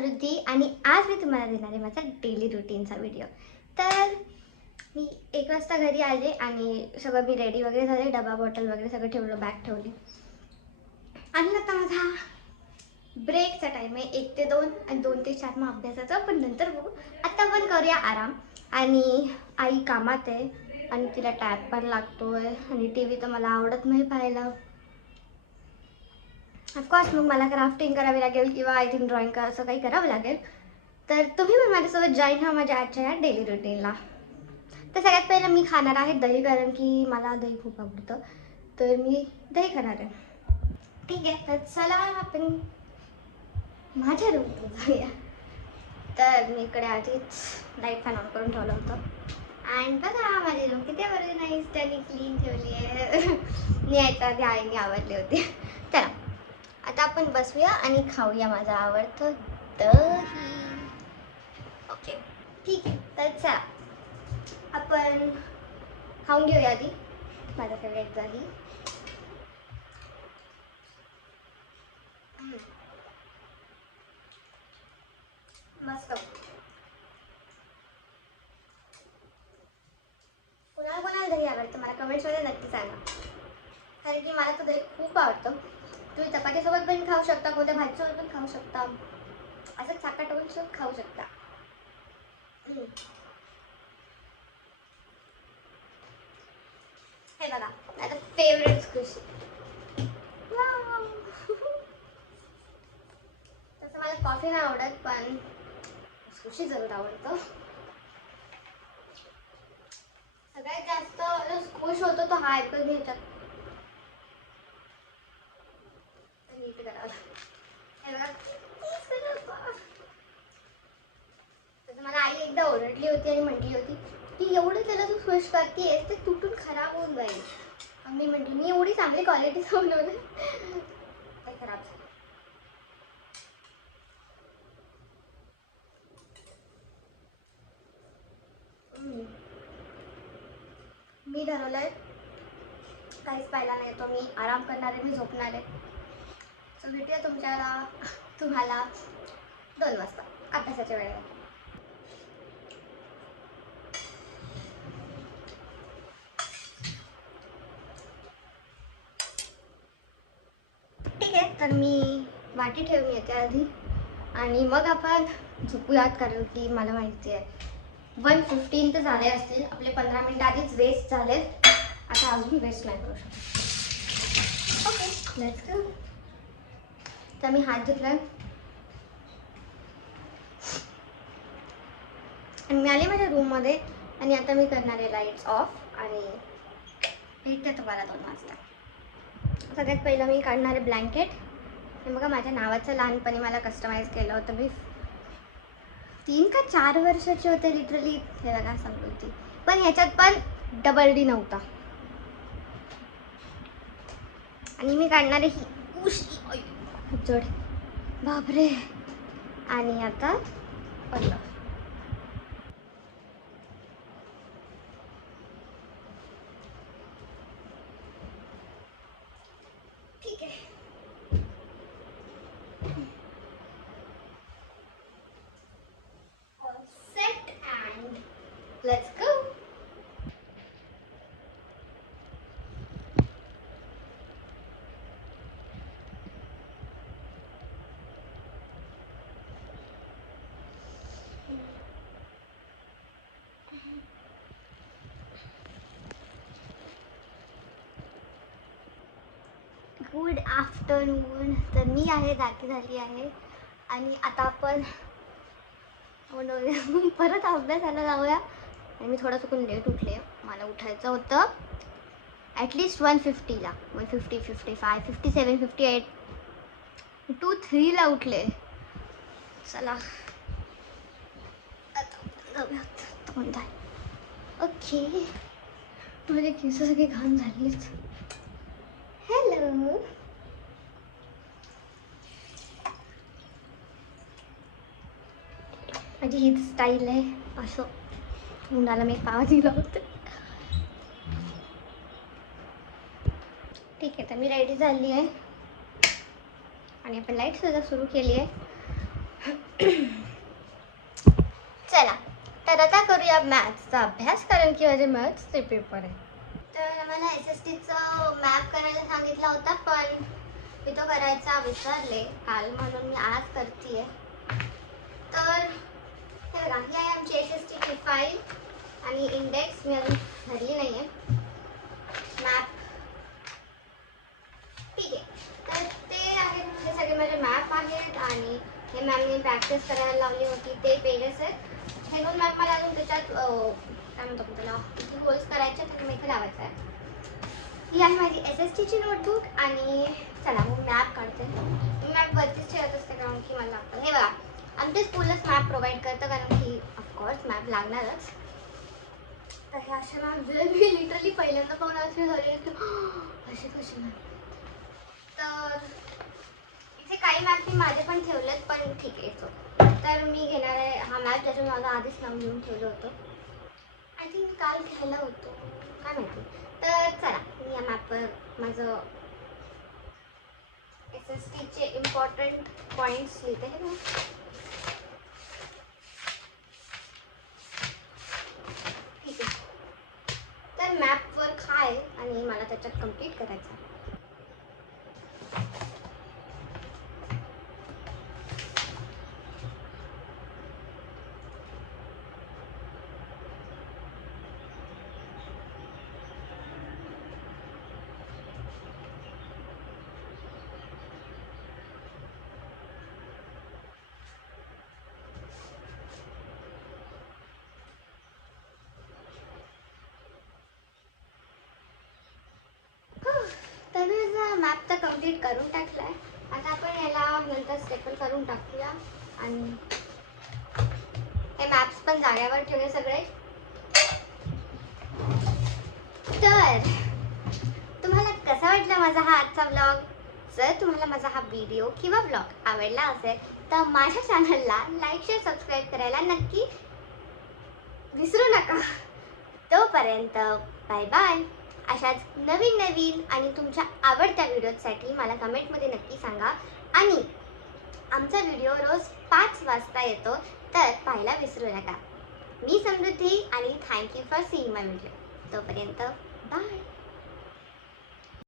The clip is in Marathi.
समृद्धी आणि आज मी तुम्हाला देणार आहे माझा डेली रुटीनचा व्हिडिओ। तर मी 1 वाजता घरी आले आणि सगळं मी रेडी वगैरे झाले, डबा बॉटल वगैरे सगळं ठेवलं, बॅग ठेवली आणि आता माझा ब्रेकचा टाईम आहे 1 ते 2 आणि 2 ते 4 मग अभ्यासाचा, पण नंतर बघू। आता आपण करूया आराम आणि आई कामात आहे आणि तिला टॅब पण लागतोय आणि टीव्ही तर मला आवडत नाही पाहायला। ऑफकोर्स मग मला क्राफ्टिंग करावी लागेल किंवा आय थिंक ड्रॉइंग का असं काही करावं लागेल। तर तुम्ही पण माझ्यासोबत जॉईन व्हा माझ्या आजच्या या डेली रुटीनला। तर सगळ्यात पहिलं मी खाणार आहे दही, कारण की मला दही खूप आवडतं, तर मी दही खाणार आहे। ठीक आहे, तर चला आपण माझ्या रूममध्ये जाऊया। तर मी इकडे आधीच लाईट फॅन ऑन करून ठेवलं होतं अँड बघा माझी रूम किती बरी नाईस त्यांनी क्लीन ठेवली आहे। मी यायच्या आधी आईने आवडली होती। चला आता आपण बसूया आणि खाऊया माझं आवडतं दही। ओके ठीक आहे, तर चला आपण खाऊन घेऊया आधी माझा फेवरेट दही। मस्त। कोणाला कोणाला दही आवडतं मला कमेंट्समध्ये नक्की सांगा, कारण की मला तर दही खूप आवडतं। तुम्ही चपातीसोबत पण खाऊ शकता, कोणत्या भाजीसोबत पण खाऊ शकता, असं चाकाटून खाऊ शकता। हे बघा माझं फेवरेट स्क्विशी। तसं मला कॉफी नाही आवडत, पण स्क्विशी जरूर आवडतं। सगळ्यात जास्त जो खुश होतो तो हा ॲपल मी ह्याच्यात नीट करावं। हे बघा तसं मला आई एकदा ओरडली होती आणि म्हटली होती की एवढं त्याला तू खुश करतेस ते तुटून खराब होऊन जाईल। मी म्हटली मी एवढी चांगली क्वालिटीचं बनवलं ते खराब झालं। मी ठरवलंय काहीच पाहिला नाही तो, मी आराम करणार आहे, मी झोपणार आहे। सो भेटूया तुम्हाला 2 वाजता अभ्यासाच्या वेळेला। ठीक आहे, तर मी वाटी ठेवून येते आधी आणि मग आपण झोपूयात, कारण की मला माहिती आहे 1:15 तर झाले असतील, आपले 15 मिनिटं आधीच वेस्ट झालेत, आता अजून वेस्ट नाही करू शकत। Okay let's go. तर मी हात धुतला आणि मी आले माझ्या रूममध्ये आणि आता मी करणार आहे लाईट्स ऑफ आणि भेटते तुम्हाला 2 वाजता। सगळ्यात पहिलं मी काढणार आहे ब्लँकेट। हे बघा माझ्या नावाचं लहानपणी मला कस्टमाइज केलं होतं, मी 3 का 4 वर्षाची होते लिटरली। हे बघा समृद्धी, पण ह्याच्यात पण डबल डी नव्हता। आणि मी काढणार आहे ही उशी खूप जड बापरे। आणि आता पडलं ठीक आहे। All set and let's go. Good afternoon. तर मी आहे दाखी झाली आहे आणि आता आपण परत अभ्यासाला जाऊया। आणि मी थोडं चुकून लेट उठले, मला उठायचं होतं ॲटलिस्ट 1:50ला, 1:50, 55, 57, 58, 2:03ला उठले। चला आता जाऊयात तोंड आहे। ओके माझे केस सगळे घाण झालेत। हॅलो माझी हीच स्टाईल आहे, असं तोंडाला मी पाव दिला होता। ठीक आहे, तर मी रेडी झाली आहे आणि आपण लाईट सुद्धा सुरू केली आहे। चला तर आता करूया मॅथ्सचा अभ्यास, कारण की माझे मॅथ्सचे पेपर आहे. तर मला SSTचं मॅप करायला सांगितला होता, पण मी तो करायचा विसरले काल, म्हणून मी आज करते. तर हे बघा, ही आहे आमची SSTची फाईल आणि इंडेक्स मी अजून भरली नाही आहे. मॅप ठीक आहे. तर ते आहेत, हे सगळे माझे मॅप आहेत आणि हे मॅमने प्रॅक्टिस करायला लावली होती ते पेजेस आहेत. हे दोन मॅप मला अजून त्याच्यात काय म्हणतो आपण त्याला, इथे होल्स करायचे, तर मी इथे लावायचं आहे. ही आहे माझी SSTची नोटबुक आणि चला मग मॅप काढते. मी मॅप वरतीच ठेवत असते, कारण की मला हे बघा, आमच्या स्कूलच मॅप प्रोव्हाइड करतं, कारण की ऑफकोर्स मॅप लागणारच. तर हे असे मॅप मी लिटरली पहिल्यांदा पाहून असे झाले असे कसे मॅप. तर इथे काही मॅप मी माझे पण ठेवलेत, पण ठीक आहे सो. तर मी घेणार आहे हा मॅप, ज्याचं माझं आधीच नाव लिहून ठेवलं होतं. आय थिंक काल घ्यायला होतो, काय माहिती. तर चला मी या मॅपवर माझं SSTचे इम्पॉर्टंट पॉईंट्स लिहिते हे ना. ठीक आहे. तर मॅपवर काय आणि मला त्याच्यात कम्प्लीट करायचं. तर मी मॅप तर कम्प्लीट करून टाकला आहे. आता आपण याला नंतर स्टेपल करून टाकूया आणि हे मॅप्स पण जाग्यावर ठेवले सगळे. तर तुम्हाला कसा वाटला माझा हा आजचा व्लॉग? जर तुम्हाला माझा हा व्हिडिओ किंवा व्लॉग आवडला असेल तर माझ्या चॅनलला लाईक शेअर सबस्क्राईब करायला नक्की विसरू नका. तोपर्यंत बाय बाय. अशाच नवीन नवीन आणि तुमच्या आवडत्या व्हिडिओसाठी मला कमेंटमध्ये नक्की सांगा. आणि आमचा व्हिडिओ रोज 5 वाजता येतो, तर पाहायला विसरू नका. मी समृद्धी आणि thank you for seeing my video. तोपर्यंत बाय.